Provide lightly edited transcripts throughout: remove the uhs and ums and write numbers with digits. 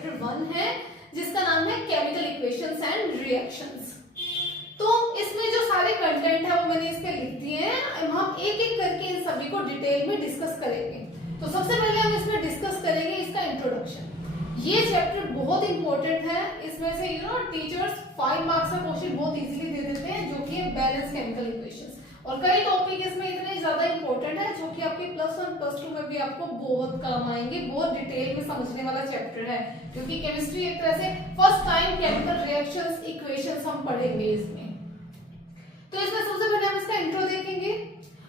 Chapter 1 है जिसका नाम है केमिकल इक्वेशंस एंड रिएक्शंस। तो इसमें जो सारे कंटेंट है वो मैंने इस पे लिख दिए हैं, हम एक एक करके इन सभी को डिटेल में डिस्कस करेंगे। तो सबसे पहले हम इसमें डिस्कस करेंगे इसका इंट्रोडक्शन। ये चैप्टर बहुत इंपॉर्टेंट है, इसमें से टीचर्स 5 मार्क्स का क्वेश्चन बहुत इजीली दे देते हैं, जो कि है बैलेंस केमिकल इक्वेशंस। और कई टॉपिक इसमें इतने ज्यादा इंपॉर्टेंट है जो कि आपके +1 +2 में भी आपको बहुत काम आएंगे, बहुत डिटेल में समझने वाला चैप्टर है, क्योंकि केमिस्ट्री एक तरह से first time chemical reactions equations हम पढ़ेंगे इसमें। तो इसमें सबसे पहले हम इसका इंट्रो देखेंगे,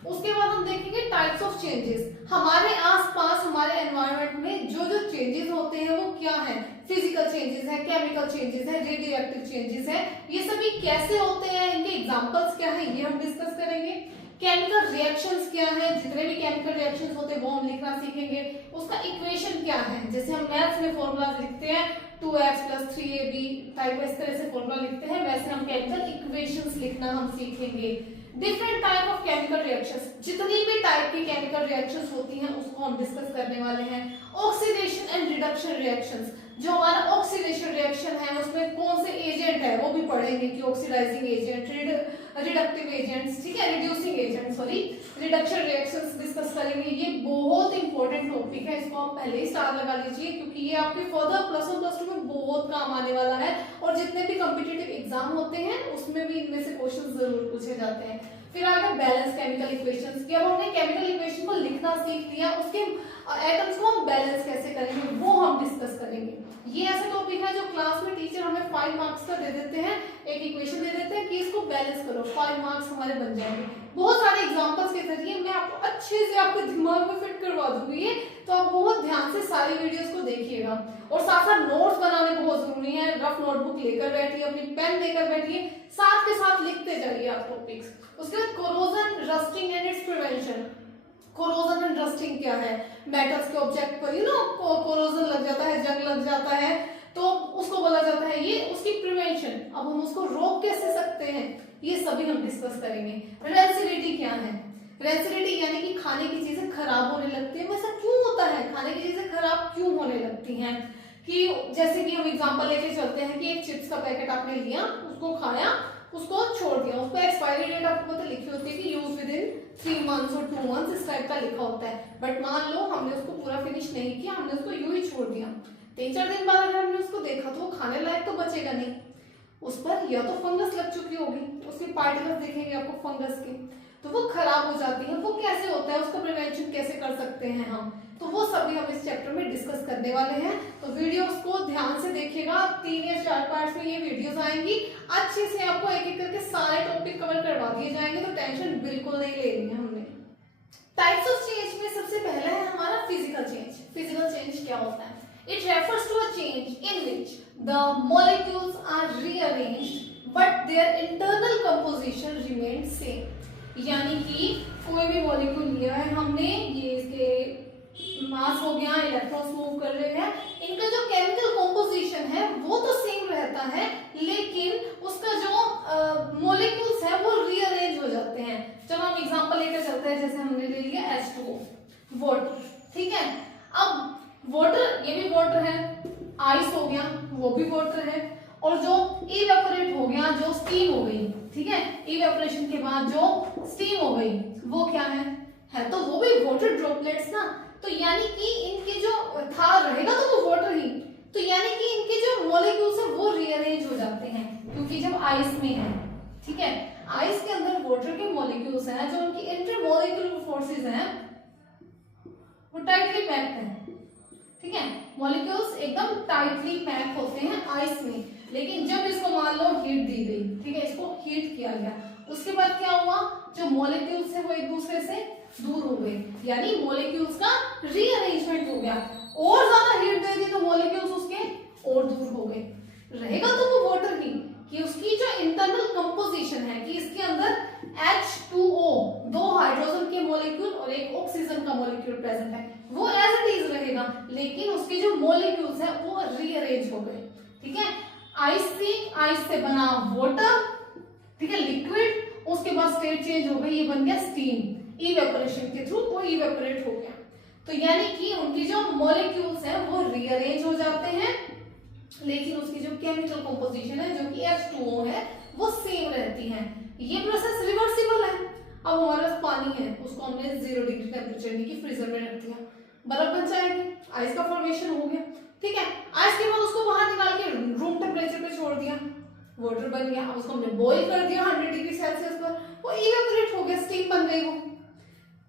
उसके बाद हम देखेंगे टाइप्स ऑफ चेंजेस। हमारे आसपास हमारे एनवायरनमेंट में जो जो चेंजेस होते हैं वो क्या है, फिजिकल चेंजेस है, केमिकल चेंजेस है, रेडियो एक्टिव चेंजेस है, ये सभी कैसे होते हैं, इनके एग्जांपल्स क्या है, ये हम डिस्कस करेंगे। केमिकल रिएक्शंस क्या है, जितने भी केमिकल रिएक्शंस होते हैं वो हम लिखना सीखेंगे। उसका इक्वेशन क्या है, जैसे हम मैथ्स में फॉर्मूला लिखते हैं 2x + 3ab टाइप इस तरह से फॉर्मूला लिखते हैं, वैसे हम केमिकल इक्वेशंस लिखना हम सीखेंगे। Different type of chemical reactions, जितनी भी टाइप की केमिकल रिएक्शंस होती हैं उसको हम डिस्कस करने वाले हैं। ऑक्सीडेशन एंड रिडक्शन रिएक्शंस, जो हमारा ऑक्सीडेशन रिएक्शन है उसमें कौन से एजेंट है वो भी पढ़ेंगे कि ऑक्सीडाइजिंग एजेंट, रिडक्टिव एजेंट्स, ठीक है, reducing agent, sorry, reduction reactions discuss करेंगे। ये बहुत इंपॉर्टेंट टॉपिक है, इसको आप पहले ही स्टार लगा लीजिए, क्योंकि ये आपके फर्दर +1 +2 में बहुत काम आने वाला है, और जितने भी कॉम्पिटिटिव एग्जाम होते हैं उसमें भी इनमें से क्वेश्चन जरूर पूछे जाते हैं। फिर आगे बैलेंस केमिकल इक्वेशंस की, अब हमने केमिकल इक्वेशन को लिखना सीख लिया, उसके एटम्स को हम बैलेंस कैसे करेंगे वो हम डिस्कस करेंगे। ये ऐसा टॉपिक है जो क्लास में टीचर हमें 5 मार्क्स का दे देते हैं, एक इक्वेशन दे देते हैं कि इसको बैलेंस करो, 5 मार्क्स हमारे बन जाएंगे। बहुत सारे एग्जांपल्स के जरिए मैं आपको अच्छे से आपके दिमाग में फिट करवा दूंगी ये, तो आप बहुत ध्यान से सारी वीडियोस को देखिएगा। और साथ साथ नोट्स बनाने बहुत जरूरी है, रफ नोटबुक लेकर बैठिए, अपनी पेन लेकर बैठिए, साथ के साथ लिखते जाइए आप टॉपिक्स। उसके बाद corrosion, rusting and it's prevention. Corrosion and rusting क्या है, मेटल्स के ऑब्जेक्ट पर कोरोजन लग जाता है, जंग लग जाता है, तो उसको बोला जाता है ये उसकी प्रिवेंशन। अब हम उसको रोक कैसे सकते हैं, ये सभी हम डिस्कस करेंगे। रेंसिडिटी क्या है, रेंसिडिटी यानी कि खाने की चीजें खराब होने लगती है, ऐसा क्यों होता है, खाने की चीजें खराब क्यों होने लगती हैं, कि जैसे कि हम एग्जांपल लेके चलते हैं कि एक चिप्स का पैकेट आपने लिया, उसको खाया, उसको छोड़ दिया, उस पर एक्सपायरी डेट आपको पता लिखी होती है कि यूज विद इन 3 मंथ्स और 2 मंथ्स, इस टाइप का लिखा होता है। बट मान लो हमने उसको पूरा फिनिश नहीं किया, हमने उसको यूं ही छोड़ दिया, 3-4 दिन बाद अगर हमने उसको देखा तो वो खाने लायक तो बचेगा नहीं, उस पर या तो फंगस लग चुकी होगी, उसके पार्टिकल्स दिखेंगे आपको फंगस के, तो वो खराब हो जाती है। वो कैसे होता है, उसका प्रिवेंशन कैसे कर सकते हैं हम, तो वो सभी हम इस चैप्टर में डिस्कस करने वाले हैं। तो वीडियोस को ध्यान से देखिएगा, 3 या 4 पार्ट्स में ये वीडियोस आएंगी, अच्छे से आपको एक एक करके सारे टॉपिक कवर करवा दिए जाएंगे, तो टेंशन बिल्कुल नहीं लेनी है हमने। टाइप्स ऑफ चेंज में सबसे पहला है हमारा फिजिकल चेंज। फिजिकल चेंज क्या होता है, it refers to a change in which the molecules are rearranged but their internal composition remain same. यानी कि कोई भी मॉलिक्यूल लिया है हमने, ये इसके मास हो गया, इलेक्ट्रॉन्स मूव कर रहे हैं, इनका जो केमिकल कंपोजिशन है वो तो सेम रहता है, लेकिन उसका जो मॉलिक्यूल्स है वो रीअरेंज हो जाते हैं। चलो हम एग्जांपल लेकर चलते हैं, जैसे हमने ले लिया H2O, वाटर, ठीक है। अब वाटर, ये भी वाटर है, आइस हो गया, वो भी वाटर है, और जो इवेपोरेट हो गया, जो स्टीम हो गई, ठीक है, इवेपोरेशन के बाद जो स्टीम हो गई वो क्या है तो वो भी वाटर ड्रॉपलेट्स ना। तो यानी कि इनके जो था रहेगा तो वो वाटर ही, तो यानी कि इनके जो मॉलिक्यूल्स है वो रीअरेंज हो जाते हैं, क्योंकि जब आइस में है, ठीक है, आइस के अंदर वाटर के मॉलिक्यूल्स हैं, जो उनकी इंटरमॉलिक्यूलर फोर्सेस हैं वो टाइटली पैक्ड है, ठीक है, मॉलिक्यूल्स एकदम टाइटली पैक होते हैं आइस में। लेकिन जब इसको मान लो हीट दी गई, ठीक है, इसको हीट किया गया, उसके बाद क्या हुआ, जो मॉलिक्यूल्स है वो एक दूसरे से दूर हो गए, यानी मॉलिक्यूल्स का रीअरेंजमेंट हो गया, और ज्यादा हीट दे दी तो मॉलिक्यूल्स उसके और दूर हो गए। रहेगा तो वो वाटर ही, कि उसकी जो इंटरनल कंपोजिशन है कि इसके अंदर H2O, 2 हाइड्रोजन के मॉलिक्यूल और एक ऑक्सीजन का मॉलिक्यूल प्रेजेंट है, वो एज इट इज रहेगा, लेकिन उसके जो मॉलिक्यूल्स है वो रीअरेंज हो गए, ठीक है। आइस से बना वाटर, ठीक है, लिक्विड, उसके बाद स्टेट चेंज हो गई, ये बन गया स्टीम, इवेपोरेशन के थ्रू वो इवेपोरेट हो गया। तो यानी कि उनकी जो मॉलिक्यूल्स हैं वो रीअरेंज हो जाते हैं, लेकिन उसकी जो केमिकल कंपोजिशन है जो कि H2O है वो सेम रहती है। ये प्रोसेस रिवर्सिबल है। अब हमारे पास पानी है, उसको हमने 0 डिग्री टेम्परेचर यानी कि फ्रीजर में रख दिया, बर्फ बन जाएगी, आइस का फॉर्मेशन हो गया, ठीक है। आइस के बाद उसको बाहर निकाल के रूम टेम्परेचर पे छोड़ दिया, वाटर बन गया। अब उसको हमने बॉईल कर दिया 100 डिग्री सेल्सियस पर, वो इवेपोरेट हो गया, स्टीम बन गई वो,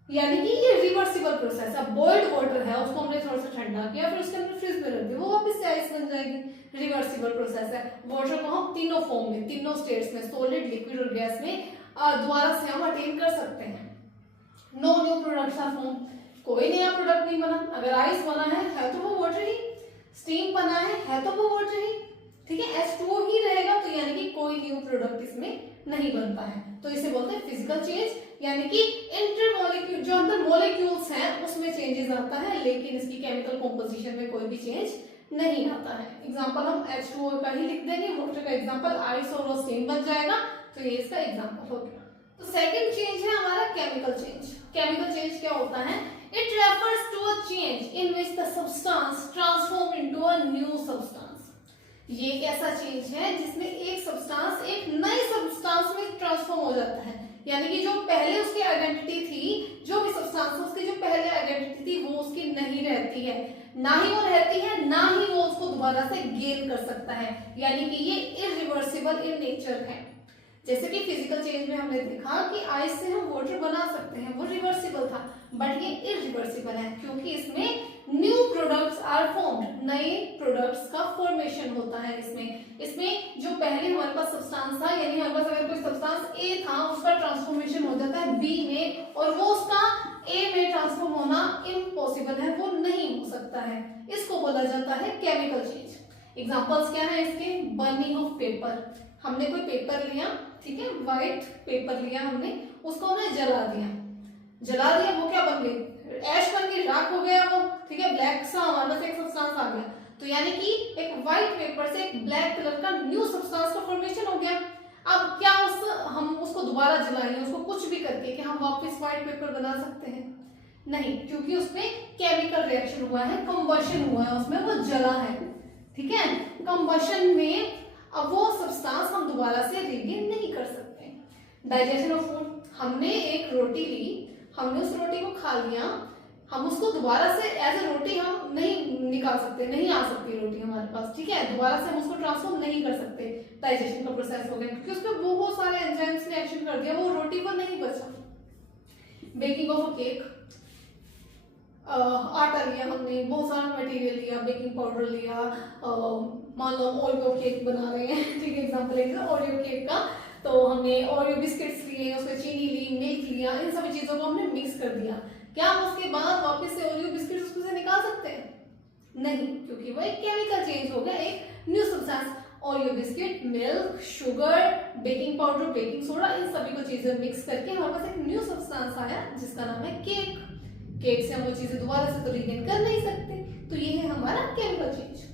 यानी कि ये रिवर्सिबल प्रोसेस है। बॉइल्ड वाटर है, उसको हमने थोड़ा सा ठंडा किया, फिर उसके अंदर फ्रिज में रख दिया, वो वापस से आइस बन जाएगी, रिवर्सिबल प्रोसेस है। वाटर को हम तीनों फॉर्म में, तीनों स्टेट्स में, सॉलिड, लिक्विड और गैस में दोबारा से हम अटेन कर सकते हैं। No new products are form, कोई नया प्रोडक्ट नहीं बना। अगर आइस बना है तो वो वाटर ही, स्टीम बना है तो वो वाटर ही, ठीक है, H2O ही रहेगा, तो यानी कि कोई न्यू प्रोडक्ट इसमें नहीं बनता है। तो इसे बोलते हैं फिजिकल चेंज, यानी कि इंटरमॉलिक्यूल जो अंदर मॉलिक्यूल्स हैं उसमें चेंजेस आता है, लेकिन इसकी केमिकल कंपोजिशन में कोई भी चेंज नहीं आता है। एग्जांपल हम H2O का ही लिख देंगे, वाटर का एग्जांपल आइस और स्टीम बन जाएगा, तो ये इसका एग्जांपल हो गया। तो सेकंड चेंज है हमारा केमिकल चेंज। केमिकल चेंज क्या होता है? It refers to a change in which the substance transform into a new substance. ये एक ऐसा चेंज है जिसमें एक सब्सटेंस एक नए सब्सटेंस में ट्रांसफॉर्म हो जाता है, यानी कि जो पहले उसकी आइडेंटिटी थी, जो भी सब्सटेंस उसकी जो पहले आइडेंटिटी थी वो उसकी नहीं रहती है, ना ही वो रहती है, ना ही वो उसको दोबारा से गेन कर सकता है, यानी कि ये इरिवर्सिबल इन नेचर है। जैसे कि फिजिकल चेंज में हमने देखा कि आइस से हम वाटर बना सकते हैं, वो रिवर्सिबल था, बट ये इरिवर्सिबल है क्योंकि इसमें न्यू प्रोडक्ट्स आर फॉर्म्ड, नए प्रोडक्ट्स का फॉर्मेशन होता है। इसमें जो पहले हमारे पास सब्सटेंस था, यानी हमारे पास अगर कोई सब्सटेंस ए था, उसका ट्रांसफॉर्मेशन हो जाता है बी में, और वो उसका ए में ट्रांसफॉर्म होना इम्पॉसिबल है, वो नहीं हो सकता है। इसको बोला जाता है केमिकल चेंज। एग्जांपल्स क्या है इसके? बर्निंग ऑफ पेपर, हमने कोई पेपर लिया, ठीक है, व्हाइट पेपर लिया हमने, उसको हमने जला दिया, वो क्या बन गई? ऐश बन गई, राख हो गया वो, ठीक है, ब्लैक सा हमारे पास एक सब्सटेंस आ गया। तो यानी कि एक व्हाइट पेपर से एक ब्लैक कलर का न्यू सब्सटेंस का फॉर्मेशन हो गया। अब क्या हम उसको दोबारा जलाएंगे, उसको कुछ भी करके कि हम वापस व्हाइट पेपर बना सकते हैं? नहीं, क्योंकि उसमें केमिकल रिएक्शन हुआ है, कंबशन हुआ है, उसमें वो जला है, ठीक है। कंबशन में अब वो सब्सटेंस हम दोबारा से रिगेन नहीं कर सकते। डाइजेशन ऑफ फूड, हमने एक रोटी ली, हमने उस रोटी को खा लिया, हम उसको दोबारा से एज ए रोटी हम नहीं निकाल सकते, नहीं आ सकती रोटी हमारे पास, ठीक है, दोबारा से हम उसको ट्रांसफॉर्म नहीं कर सकते। डाइजेशन का प्रोसेस हो गया क्योंकि उसमें बहुत सारे एंजाइम्स ने एक्शन कर दिया, वो रोटी पर नहीं बचा। बेकिंग ऑफ अ केक, आटा लिया हमने, बहुत सारा मटेरियल लिया, बेकिंग पाउडर लिया, मान लो ओरियो केक बना रहे हैं, ठीक है, एग्जांपल है ओरियो केक का, तो हमने ओरियो बिस्किट्स लिए, उसमें चीनी ली, मिल्क लिया, इन सभी चीजों को हमने मिक्स कर दिया। क्या हम उसके बाद वापस से ओरियो बिस्किट्स उसमें से निकाल सकते हैं? नहीं, क्योंकि वो एक केमिकल चेंज हो गया, एक new substance. Oreo biscuit, milk, sugar, baking powder, baking soda, इन सभी को चीजें मिक्स करके हमारे पास एक न्यू सब्सटेंस आया जिसका नाम है केक। केक से हम वो चीजें दोबारा से तो रिगेन कर नहीं सकते, तो ये है हमारा केमिकल चेंज।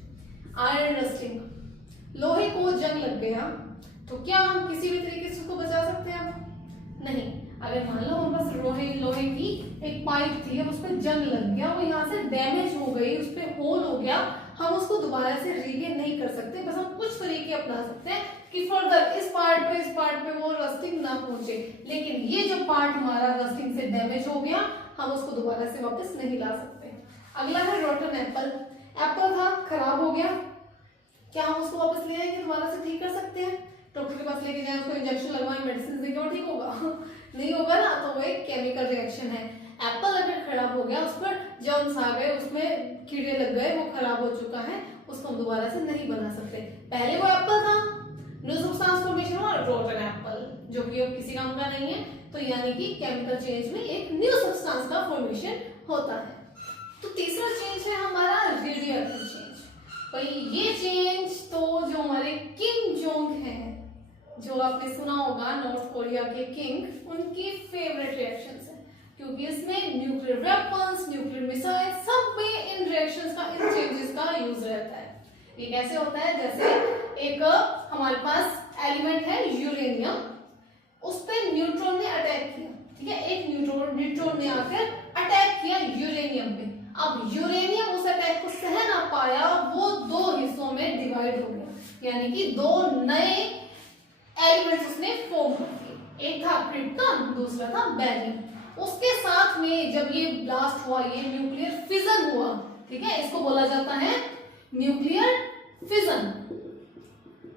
आयरन रस्टिंग, लोहे को जंग लग गया, तो क्या हम किसी भी तरीके से उसको बचा सकते हैं? नहीं। अगर मान लो हमारे पास लोहे की एक पाइप थी, अब उस पर जंग लग गया, वो यहाँ से डैमेज हो गई, उस पर होल हो गया, हम उसको दोबारा से रिगेन नहीं कर सकते। बस हम कुछ तरीके अपना सकते हैं कि फर्दर इस पार्ट पे वो रस्टिंग ना पहुंचे, लेकिन ये जो पार्ट हमारा रस्टिंग से डैमेज हो गया, हम उसको दोबारा से वापस नहीं ला सकते। अगला है रोटन एप्पल। एप्पल था, खराब हो गया, क्या हम उसको वापस ले आएंगे, दोबारा से ठीक कर सकते हैं? डॉक्टर के पास लेके जाए, उसको इंजेक्शन लगवाएं, मेडिसिन देंगे और ठीक होगा? नहीं होगा ना, तो वो एक केमिकल रिएक्शन है। एप्पल अगर खराब हो गया, उस पर जर्म्स आ गए, उसमें कीड़े लग गए, वो खराब हो चुका है, उसको हम दोबारा से नहीं बना सकते। पहले वो एप्पल था, न्यू सब्सटेंस फॉर्मेशन हुआ, रोटन एप्पल, जो कि अब किसी काम का नहीं है, तो यानी कि केमिकल चेंज में एक न्यू सब्सटेंस का फॉर्मेशन होता है। तो तीसरा चेंज है हमारा रेडियो एक्टिव चेंज। भाई ये चेंज तो जो हमारे किम जोंग हैं, जो आपने सुना होगा, नॉर्थ कोरिया के किंग, उनकी फेवरेट रिएक्शंस है, क्योंकि इसमें न्यूक्लियर वेपन्स, न्यूक्लियर मिसाइल, सब में इन रिएक्शंस का, इन चेंजेस का यूज रहता है। ये कैसे होता है? जैसे एक हमारे पास एलिमेंट है यूरेनियम, उस पर न्यूट्रॉन ने अटैक किया, ठीक है, एक न्यूट्रॉन ने आकर अटैक किया यूरेनियम पे। अब यूरेनियम उस अटैक को सह ना पाया, वो दो हिस्सों में डिवाइड दो नए एलिमेंट्स उसने फॉर्म कर दिए, एक था क्रिप्टॉन, दूसरा था बेरियम। उसके साथ में जब ये ब्लास्ट हुआ, ये न्यूक्लियर फिजन हुआ, ठीक है, इसको बोला जाता है न्यूक्लियर फिजन।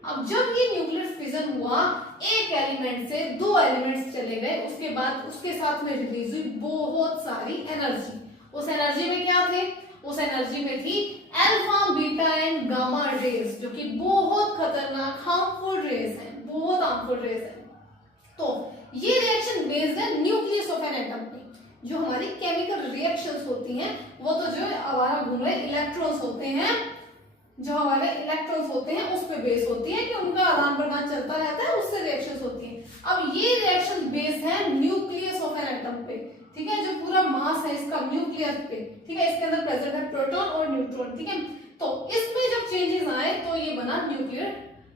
अब जब ये न्यूक्लियर फिजन हुआ, एक एलिमेंट से दो एलिमेंट्स चले गए, उसके बाद उसके साथ में रिलीज हुई बहुत सारी एनर्जी। उस एनर्जी में क्या थे? उस एनर्जी में थी alpha, beta and gamma rays, जो कि बहुत खतरनाक हार्मफुल रेज हैं, बहुत हार्मफुल रेज हैं। तो ये रिएक्शन बेस्ड है न्यूक्लियस ऑफ एन एटम पे। जो हमारी केमिकल रिएक्शंस होती हैं वो तो जो आवारा घूम रहे इलेक्ट्रॉन्स होते हैं, जो हमारे इलेक्ट्रॉन्स होते हैं उस पे बेस होती है कि उनका आदान प्रदान चलता रहता है, उससे रिएक्शंस होती हैं। अब ये रिएक्शन बेस्ड है न्यूक्लियस ऑफ एन एटम पे, ठीक है, जो पूरा मास है इसका न्यूक्लियस पे, ठीक है, इसके अंदर प्रेजेंट है प्रोटॉन और न्यूट्रॉन, ठीक है। तो इसमें जब चेंजेस आए तो ये बना न्यूक्लियर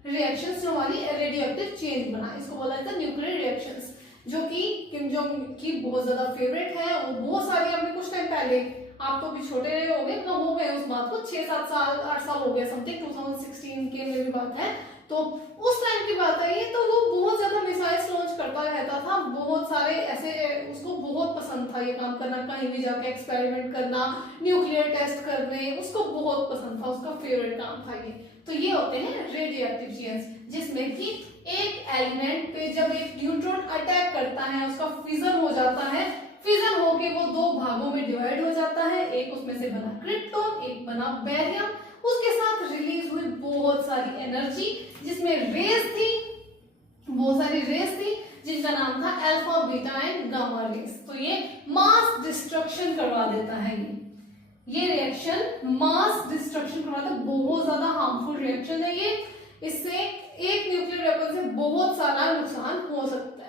रिएक्शंस, जो हमारी रेडियो एक्टिव चेंज बना, इसको बोला जाता है न्यूक्लियर रिएक्शंस, जो कि किम जोंग की बहुत ज्यादा फेवरेट है। और बहुत सारी हमने कुछ टाइम पहले, आप तो भी छोटे रहे होंगे, मतलब हो गए उस बात को 6-7 साल 8 साल हो गया समथिंग, 2016 के में भी बात है। तो उस टाइम की बात है ये, तो वो बहुत ज्यादा मिसाइल्स लॉन्च करता रहता था, बहुत सारे ऐसे, उसको बहुत पसंद था ये काम करना, कहीं भी जाके एक्सपेरिमेंट करना, न्यूक्लियर टेस्ट करने, उसको बहुत पसंद था, उसका फेवरेट काम था ये। तो ये होते हैं रेडियो एक्टिव चेंज, जिसमें कि एक एलिमेंट पे जब एक न्यूट्रॉन अटैक करता है, उसका फिजन हो जाता है, फिजन होके वो दो भागों में डिवाइड हो जाता है, एक उसमें से बना क्रिप्टॉन, एक बना बेरियम, उसके साथ रिलीज हुई बहुत सारी एनर्जी, जिसमें रेज थी, बहुत सारी रेज थी, जिनका नाम था alpha, beta and gamma rays. तो ये मास डिस्ट्रक्शन करवा देता है, ये रिएक्शन मास डिस्ट्रक्शन करवाता है, बहुत ज्यादा हार्मफुल रिएक्शन है ये। इससे एक न्यूक्लियर वेपन से बहुत सारा नुकसान हो सकता है।